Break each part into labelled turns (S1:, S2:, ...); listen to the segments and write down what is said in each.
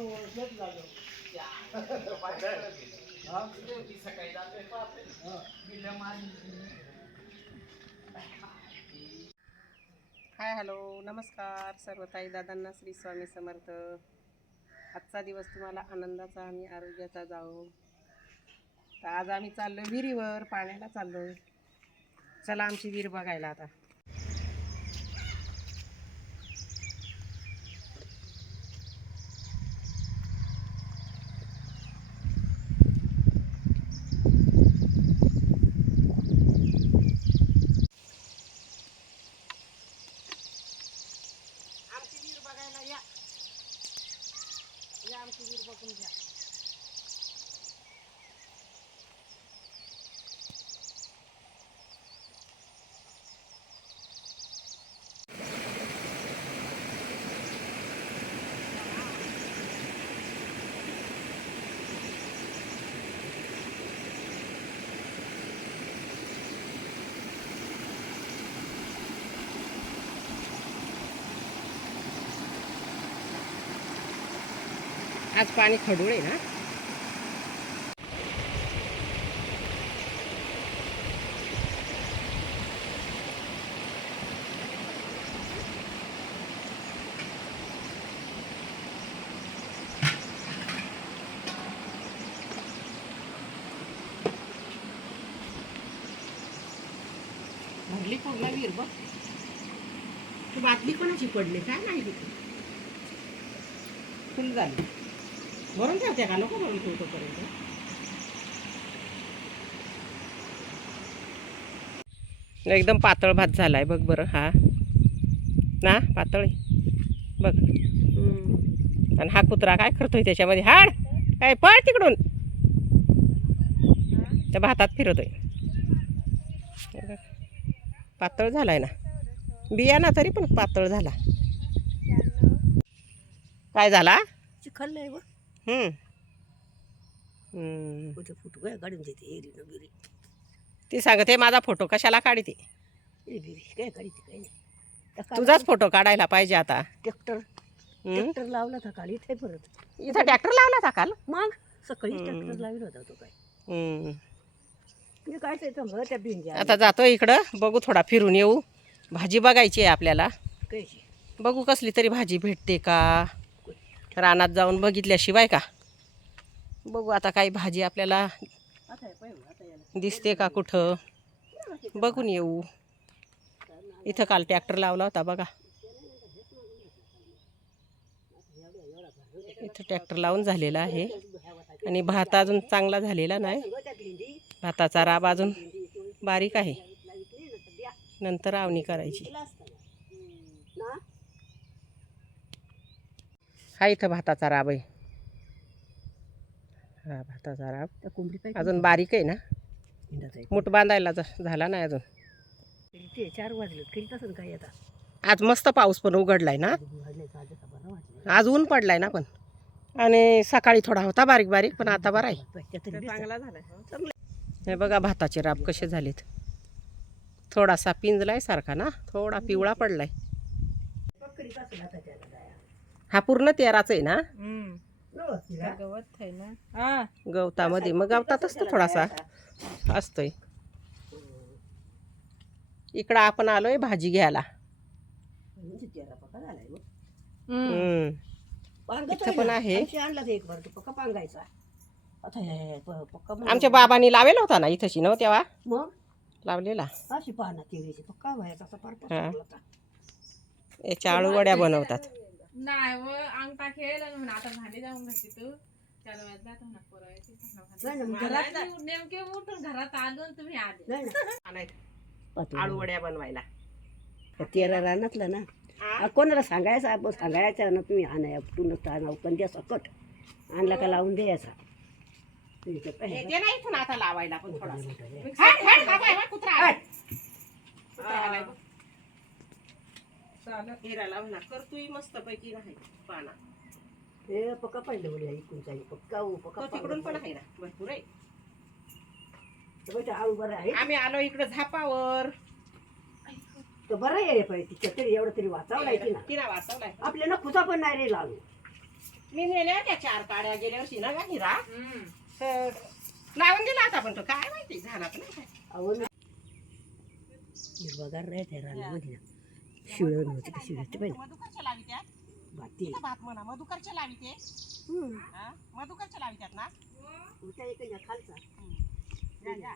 S1: Hi hello. नमस्कार सर्व ताई दादांना श्री स्वामी समर्थ. आजचा दिवस तुम्हाला आनंदाचा आणि आरोग्याचा जावो. तर आज आम्ही चाललो विहिरीवर पाण्याला चाललो चला आमची विहीर बघायला आता. आमची वीर बघून घ्या. आज पाणी खडूळ आहे ना. भरली कुठला वीर बघ. तू बाटली कोणाची पडली? काय माहिती? फुल झाली. भरून ठेवते का? नको भरून ठेवतो पर्यंत एकदम पातळ भात झालाय. बघ बरं हा. ना? पातळ आहे. बघ. आणि हा कुत्रा काय करतोय त्याच्यामध्ये? हाड! काय पळ तिकडून. त्या भातात फिरतोय. हे बघ. पातळ झालाय ना. बिया ना तरी पण पातळ झाला. काय झाला?
S2: चिखल. कुठे फुटू काय काढून देते एरी न बिरी
S1: ती सांगते माझा फोटो कशाला काढते?
S2: ए बिरी काय काढते काय नाही. त्या
S1: तुझाच फोटो काढायला पाहिजे आता.
S2: ट्रॅक्टर
S1: हम्म?
S2: ट्रॅक्टर लावला था काळी इथे परत.
S1: इथं ट्रॅक्टर लावला होता काल?
S2: मग सकाळी. ट्रॅक्टर लावला होता तो काय.
S1: हम्म.
S2: म्हणजे काय ते मग त्या बिंजा
S1: आता जातो इकडं बघू थोडा फिरून येऊ. भाजी बघायची आहे आपल्याला.
S2: कैशी?
S1: बघू कसली तरी भाजी भेटते का? रानात जाऊन बघितल्याशिवाय का? बघू आता काही भाजी आपल्याला दिसते का कुठं? बघून येऊ. इथं काल ट्रॅक्टर लावला होता बघा. इथं ट्रॅक्टर लावून झालेला आहे. आणि भात अजून चांगला झालेला नाही. भाताचा राब अजून बारीक आहे. नंतर आवणी करायची
S2: केला असता ना
S1: हा इथं भाताचा राब आहे. हा भाताचा राब.
S2: कोंबडी
S1: अजून बारीक आहे ना?
S2: आहे
S1: मूठ बांधायला झाला नाही अजून.
S2: ते चार वाजले काय आता?
S1: आज मस्त पाऊस पण उघडलाय ना?
S2: आज
S1: ऊन पडलाय ना पण. आणि सकाळी थोडा होता बारीक बारीक पण आता बरा आहे.
S2: त्यातरी दिसतं.
S1: हे बघा भाताचे राब कसे झालेत. थोडासा पिंजलाय सारखा ना? थोडा पिवळा पडलाय
S2: करीत असेल आता त्याला जाया.
S1: हा पूर्ण तेराच आहे ना.
S3: गवत आहे ना
S1: गवतामध्ये मग गवतातच तो थोडासा असतोय इकडं आपण आलोय भाजी घ्यायला
S2: म्हणजे हो.
S1: हम्म. इथं पण. आहे. आमच्या बाबांनी लावेला होता ना इथंशी नव तेव्हा
S2: मग
S1: लावलेला
S2: अशी पाहना तेरीची पक्का व्हायचा असा पार
S1: हा.
S2: पसरला होता.
S1: याच्या आळूवड्या बनवतात
S3: नाही व अंगठा खेळ म्हणून आता भांडी जाऊन घातली तू. चार वाजता जातो ना पोरायची
S2: नाही ना, मग
S3: मला
S2: घरात-
S3: ती नेमके उठून घरात आलो आणि तुम्ही आले.
S2: नाही ना. पाहतो.
S1: आळूवड्या बनवायला.
S2: तेरा रानातलं ना. आ, कोणाला सांगायचं आपण सांगायचं ना तुम्ही आणा कुठूनच आणा पण द्या सकट. आणला का लावून द्यायचा. तुमचं
S1: हे- ते नाही इथून आता लावायला पण थोडासा. बाबा, हे बघ, कुत्रा. कुत्रा आलाय बघ. हिरा लावला. करतोय मस्त पैकी नाही पाना.
S2: हे पक्का पाहिलं पक्का
S1: तिकडून पण आहे ना. भरपूर आहे.
S2: आहे आळू बरं आहे.
S1: आम्ही आलो इकडं झापावर.
S2: तर बरं आहे पाहिजे तिच्या तरी एवढं तरी वाचावं लागते ना
S1: तिला वाचवलाय.
S2: आपल्याला खुचा पण नाही रे लावू
S1: मी नेल्या त्या चार काड्या गेल्या वर्षी ना रा
S3: हम्म.
S1: तर लावून दिला आता पण तो. काय माहिती झाला नाही काय
S2: अहो ना त्या रानामध्ये ना शिळं नव्हती कशी
S1: मधुकरच्या
S2: भाती
S1: भात म्हणा मधुकरच्या
S2: हम्म.
S1: हा? मधुकरच्या लावित्यात ना?
S2: त्या इकडे खालचा.
S1: या, या.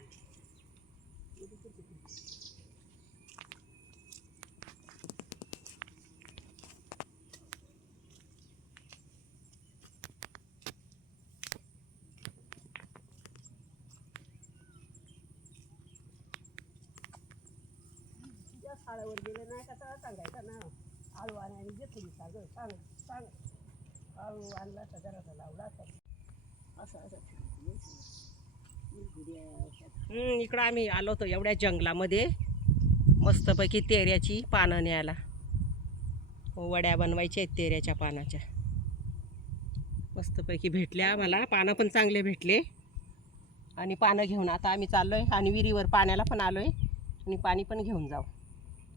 S2: त्या साड्यावर गेले. नाही सांगायचा ना आळू आणि घेतली सांग सांग सांग आळू आणला तर घराचा लावला तर असं असं
S1: इकडं आम्ही आलो होतो एवढ्या जंगलामध्ये. मस्तपैकी तेऱ्याची पानं न्यायला. वड्या बनवायच्या आहेत तेऱ्याच्या पानाच्या. मस्तपैकी भेटल्या आम्हाला. पानं पण चांगले भेटले. आणि पानं घेऊन आता आम्ही चाललो आहे आणि विहिरीवर पाण्याला पण आलो आहे आणि पाणी पण घेऊन जाऊ.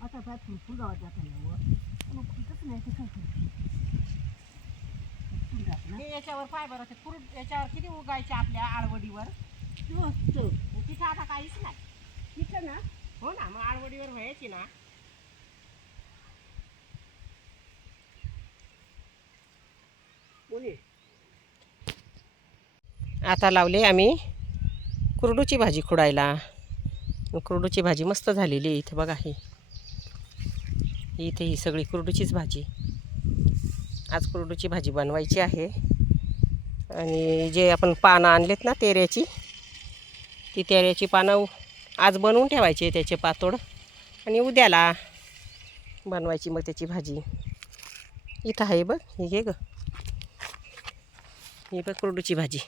S2: आता काय फुलफुल गावात जात नाही व? मग तिथंच नाही
S1: हे याच्यावर पाय बरं ते याच्यावर किती उगायचे आपल्या आळवडीवर? तिथं आता काहीच नाही.
S2: तिथं ना?
S1: हो ना मग आळवडीवर व्हायची ना.
S2: कोणी?
S1: आता लावले आम्ही कुरडूची भाजी खुडायला. कुरडूची भाजी मस्त झालेली आहे इथे बघा ही. इथे ही सगळी कुरडूचीच भाजी. आज कुरडूची भाजी बनवायची आहे. आणि जे आपण पानं आणलेत ना तेऱ्याची ती तेऱ्याची पानं उ- आज बनवून ठेवायची त्याचे पातोड. आणि उद्याला बनवायची मग त्याची भाजी. इथं आहे बघ हे घे ग. ही बघ कुरडूची भाजी.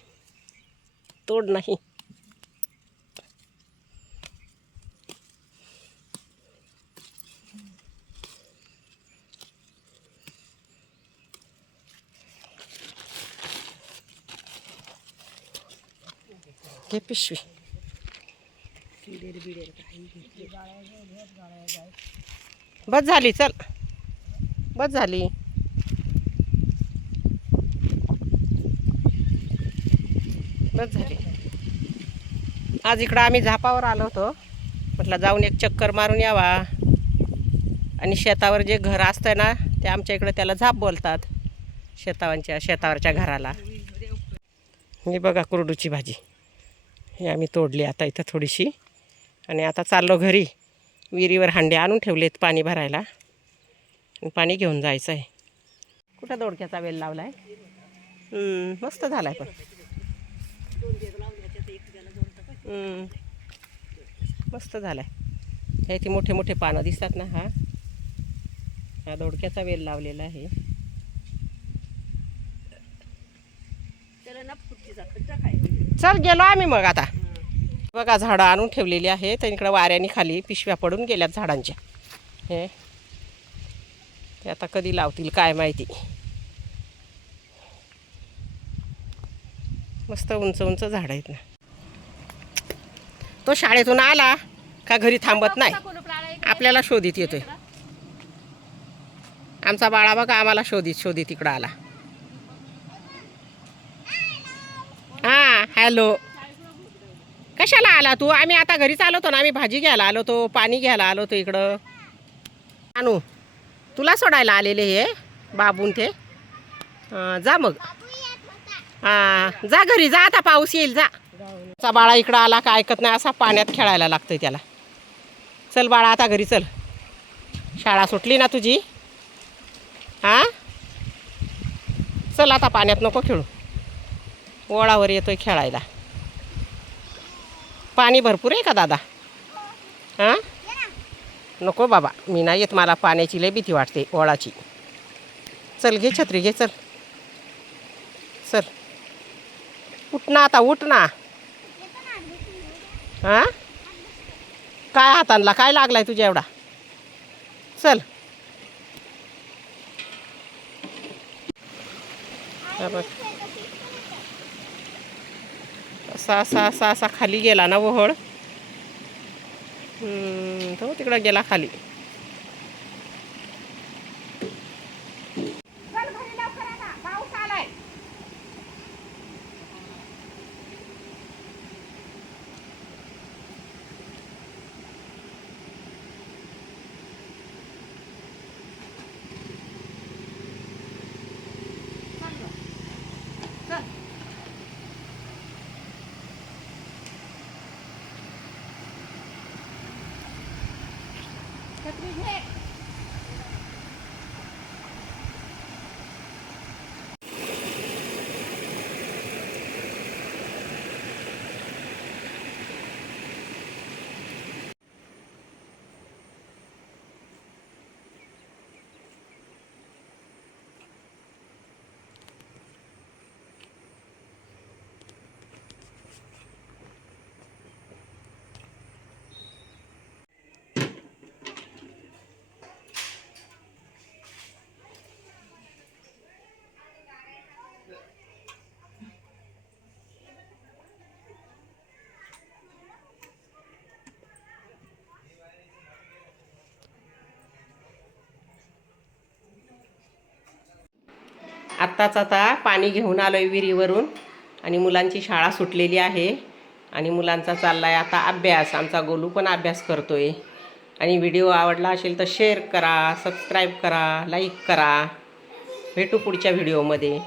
S1: तोड नाही. घे पिशवी. बस झाली चल. बस झाली. बस झाली. आज इकडं आम्ही झापावर आलो होतो. म्हटलं जाऊन एक चक्कर मारून यावा. आणि शेतावर जे घर असतं ना ते आमच्या इकडं त्याला झाप बोलतात. शेतावांच्या शेतावरच्या घराला. हे बघा कुरडूची भाजी. ही आम्ही तोडली आता इथं थोडीशी. आणि आता चाललो घरी. विहिरीवर हांडे आणून ठेवलेत पाणी भरायला. आणि पाणी घेऊन जायचं आहे कुठं दोडक्याचा वेल लावला आहे मस्त झाला आहे पण. मस्त झालाय. हे ती मोठे मोठे पानं दिसतात ना हा. हा दोडक्याचा वेल लावलेला आहे. चल गेलो आम्ही मग आता. बघा झाडं आणून ठेवलेली आहेत. आणि इकडं वाऱ्याने खाली पिशव्या पडून गेल्यात झाडांच्या. हे. ते आता कधी लावतील काय माहिती. मस्त उंच उंच झाड आहेत ना. तो शाळेतून आला का घरी थांबत नाही? आपल्याला शोधित येतोय. आमचा बाळा बघा आम्हाला शोधित शोधित इकडं आला. हा हॅलो. कशाला आला तू? आम्ही आता घरीच आलो होतो ना आम्ही भाजी घ्यायला आलो होतो पाणी घ्यायला आलो होतो इकडं. आणू तुला सोडायला आलेले हे बाबून ते? जा मग. हां. जा घरी जा आता पाऊस येईल जा. चा बाळा इकडं आला का ऐकत नाही असा पाण्यात खेळायला लागतंय त्याला. चल बाळा आता घरी चल. शाळा सुटली ना तुझी? हां? चल आता पाण्यात नको खेळू. ओळावर येतोय खेळायला. पाणी भरपूर आहे का दादा? हां? नको बाबा मी नाही येत मला पाण्याची लय भीती वाटते ओळाची. चल घे छत्री घे चल. चल. उठ ना आता उठ ना. हां? काय हातांना काय लागलाय तुझ्या एवढा? चल. असा असा असा असा खाली गेला ना वहळ हम्म, तो तिकडं गेला खाली. Katwigit! आत्ताच आता पाणी घेऊन आलो आहे विहिरीवरून आणि मुलांची शाळा सुटलेली आहे आणि मुलांचा चालला आहे आता अभ्यास. आमचा गोलू पण अभ्यास करतो आहे आणि व्हिडिओ आवडला असेल तर शेअर करा सबस्क्राईब करा लाईक करा. भेटू पुढच्या व्हिडिओमध्ये.